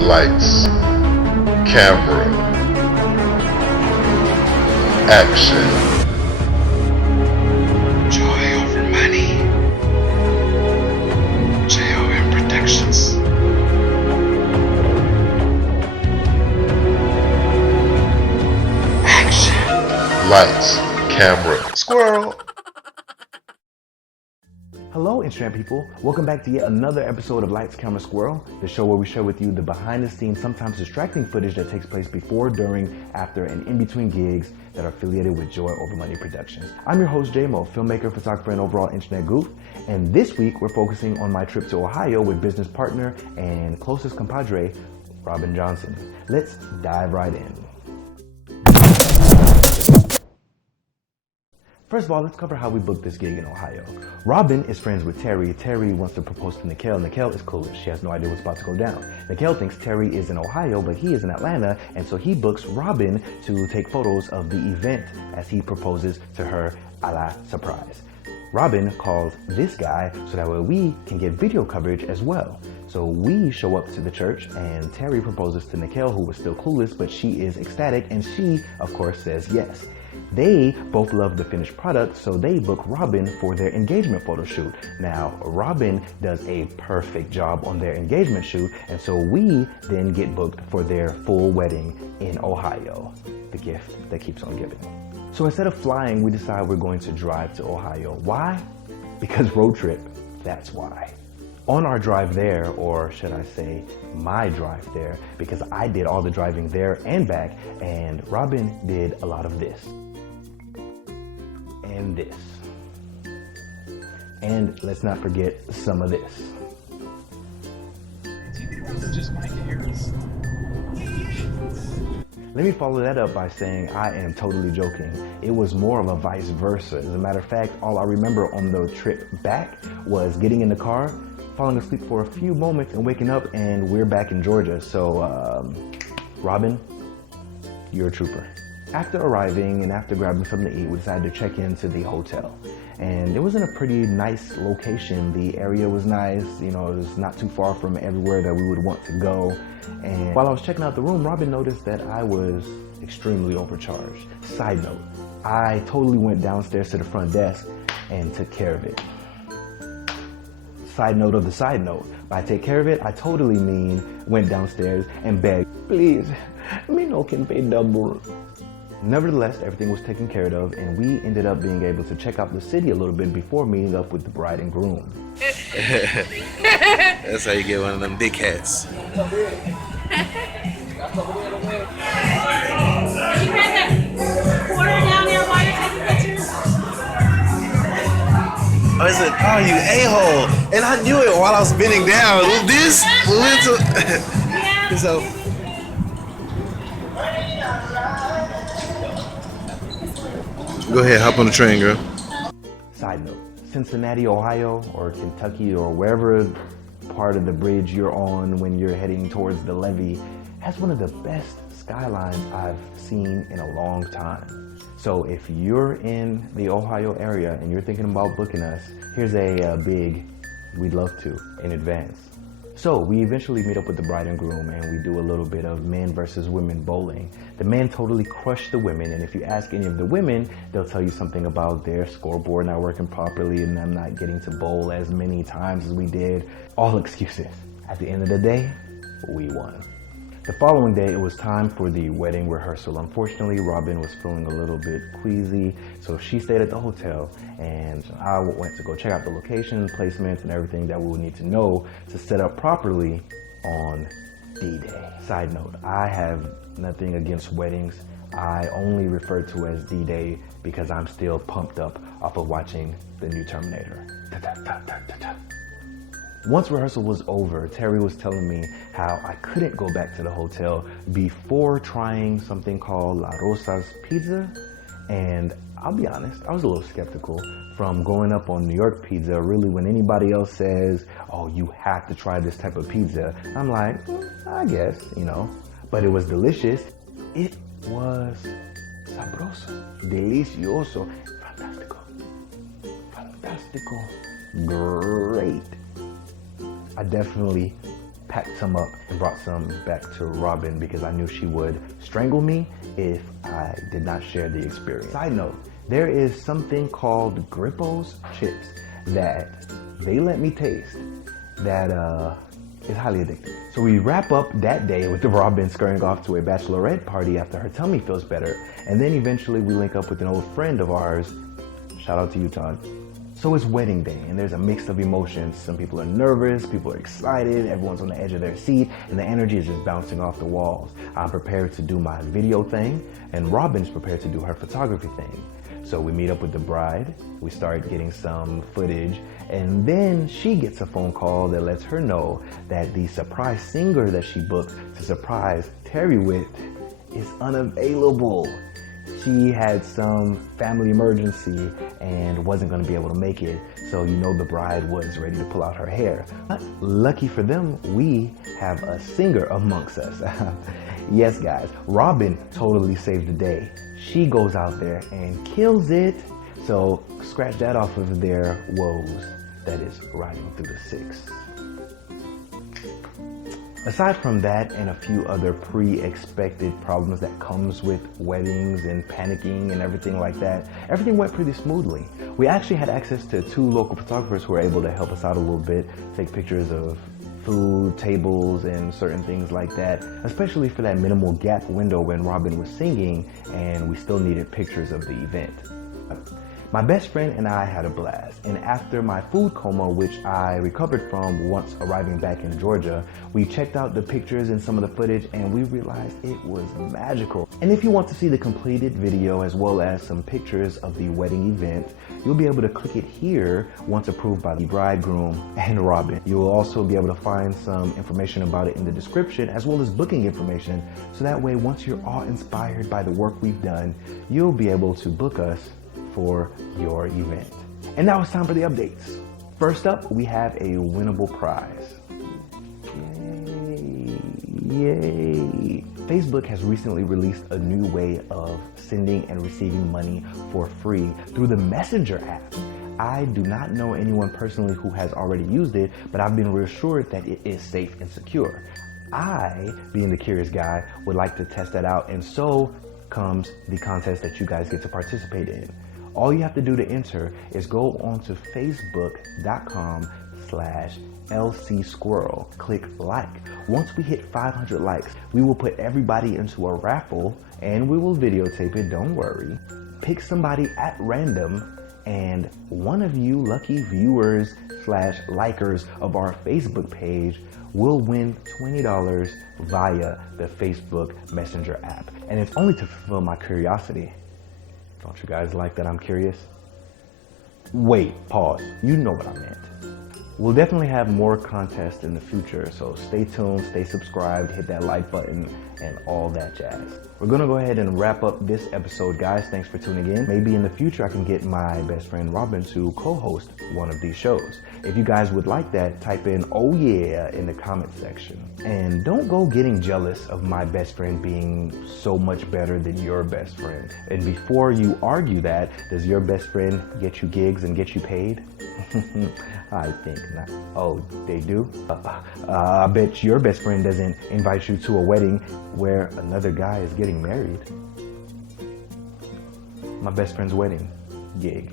Lights, camera, action. Joy over money. JOM Productions. Action. Lights, camera, squirrel. Hello Instagram people, welcome back to yet another episode of Lights, Camera, Squirrel, the show where we share with you the behind the scenes, sometimes distracting footage that takes place before, during, after, and in between gigs that are affiliated with Joy Over Money Productions. I'm your host J-Mo, filmmaker, photographer, and overall internet goof, and this week we're focusing on my trip to Ohio with business partner and closest compadre, Robin Johnson. Let's dive right in. First of all, let's cover how we booked this gig in Ohio. Robin is friends with Terry. Terry wants to propose to Nikhil. Nikhil is clueless. She has no idea what's about to go down. Nikhil thinks Terry is in Ohio, but he is in Atlanta, and so he books Robin to take photos of the event as he proposes to her a la surprise. Robin calls this guy so that way we can get video coverage as well. So we show up to the church and Terry proposes to Nikhil, who was still clueless, but she is ecstatic, and she, of course, says yes. They both love the finished product, so they book Robin for their engagement photo shoot. Now, Robin does a perfect job on their engagement shoot, and so we then get booked for their full wedding in Ohio, the gift that keeps on giving. So instead of flying, we decide we're going to drive to Ohio. Why? Because road trip, that's why. On our drive there, or should I say my drive there, because I did all the driving there and back, and Robin did a lot of this. And this. And let's not forget some of this. Let me follow that up by saying I am totally joking. It was more of a vice versa. As a matter of fact, all I remember on the trip back was getting in the car, falling asleep for a few moments and waking up, and we're back in Georgia. So, Robin, you're a trooper. After arriving and after grabbing something to eat, we decided to check into the hotel. And it was in a pretty nice location. The area was nice, you know, it was not too far from everywhere that we would want to go. And while I was checking out the room, Robin noticed that I was extremely overcharged. Side note, I totally went downstairs to the front desk and took care of it. Side note of the side note, by take care of it, I totally mean went downstairs and begged, please, me no can pay double. Nevertheless, everything was taken care of, and we ended up being able to check out the city a little bit before meeting up with the bride and groom. That's how you get one of them big hats. You had that quarter down there while you're taking pictures? I said, oh, you a-hole. And I knew it while I was bending down. This little... Yeah. So... Go ahead, hop on the train, girl. Side note, Cincinnati, Ohio, or Kentucky, or wherever part of the bridge you're on when you're heading towards the levee, has one of the best skylines I've seen in a long time. So if you're in the Ohio area and you're thinking about booking us, here's a big we'd love to in advance. So we eventually meet up with the bride and groom, and we do a little bit of men versus women bowling. The men totally crush the women, and if you ask any of the women, they'll tell you something about their scoreboard not working properly and them not getting to bowl as many times as we did. All excuses. At the end of the day, we won. The following day, it was time for the wedding rehearsal. Unfortunately, Robin was feeling a little bit queasy, so she stayed at the hotel, and I went to go check out the location, placements, and everything that we would need to know to set up properly on D-Day. Side note, I have nothing against weddings. I only refer to as D-Day because I'm still pumped up off of watching the new Terminator. Once rehearsal was over, Terry was telling me how I couldn't go back to the hotel before trying something called La Rosa's Pizza. And I'll be honest, I was a little skeptical from growing up on New York pizza. Really, when anybody else says, oh, you have to try this type of pizza, I'm like, I guess, you know. But it was delicious. It was sabroso, delicioso, fantastico, fantastico, great. I definitely packed some up and brought some back to Robin because I knew she would strangle me if I did not share the experience. Side note, there is something called Grippo's chips that they let me taste that is highly addictive. So we wrap up that day with the Robin scurrying off to a bachelorette party after her tummy feels better. And then eventually we link up with an old friend of ours. Shout out to you, Todd. So it's wedding day and there's a mix of emotions. Some people are nervous, people are excited, everyone's on the edge of their seat, and the energy is just bouncing off the walls. I'm prepared to do my video thing, and Robin's prepared to do her photography thing. So we meet up with the bride, we start getting some footage, and then she gets a phone call that lets her know that the surprise singer that she booked to surprise Terry with is unavailable. She had some family emergency and wasn't going to be able to make it, so you know the bride was ready to pull out her hair. But lucky for them, we have a singer amongst us. Yes, guys, Robin totally saved the day. She goes out there and kills it. So scratch that off of their woes. That is riding through the 6. Aside from that and a few other pre-expected problems that comes with weddings and panicking and everything like that, everything went pretty smoothly. We actually had access to 2 local photographers who were able to help us out a little bit, take pictures of food, tables, and certain things like that, especially for that minimal gap window when Robin was singing and we still needed pictures of the event. My best friend and I had a blast, and after my food coma, which I recovered from once arriving back in Georgia, we checked out the pictures and some of the footage and we realized it was magical. And if you want to see the completed video as well as some pictures of the wedding event, you'll be able to click it here once approved by the bridegroom and Robin. You will also be able to find some information about it in the description as well as booking information, so that way once you're all inspired by the work we've done, you'll be able to book us for your event. And now it's time for the updates. First up, we have a winnable prize. Yay! Facebook has recently released a new way of sending and receiving money for free through the Messenger app. I do not know anyone personally who has already used it, but I've been reassured that it is safe and secure. I, being the curious guy, would like to test that out, and so comes the contest that you guys get to participate in. All you have to do to enter is go onto facebook.com/LCSquirrel. Click like. Once we hit 500 likes, we will put everybody into a raffle and we will videotape it, don't worry. Pick somebody at random, and one of you lucky viewers / likers of our Facebook page will win $20 via the Facebook Messenger app. And it's only to fulfill my curiosity. Don't you guys like that I'm curious? Wait, pause. You know what I meant. We'll definitely have more contests in the future, so stay tuned, stay subscribed, hit that like button, and all that jazz. We're gonna go ahead and wrap up this episode, guys. Thanks for tuning in. Maybe in the future I can get my best friend Robin to co-host one of these shows. If you guys would like that, type in "oh yeah" in the comment section. And don't go getting jealous of my best friend being so much better than your best friend. And before you argue that, does your best friend get you gigs and get you paid? I think not. Oh, they do? I bet your best friend doesn't invite you to a wedding where another guy is getting married. My best friend's wedding gig.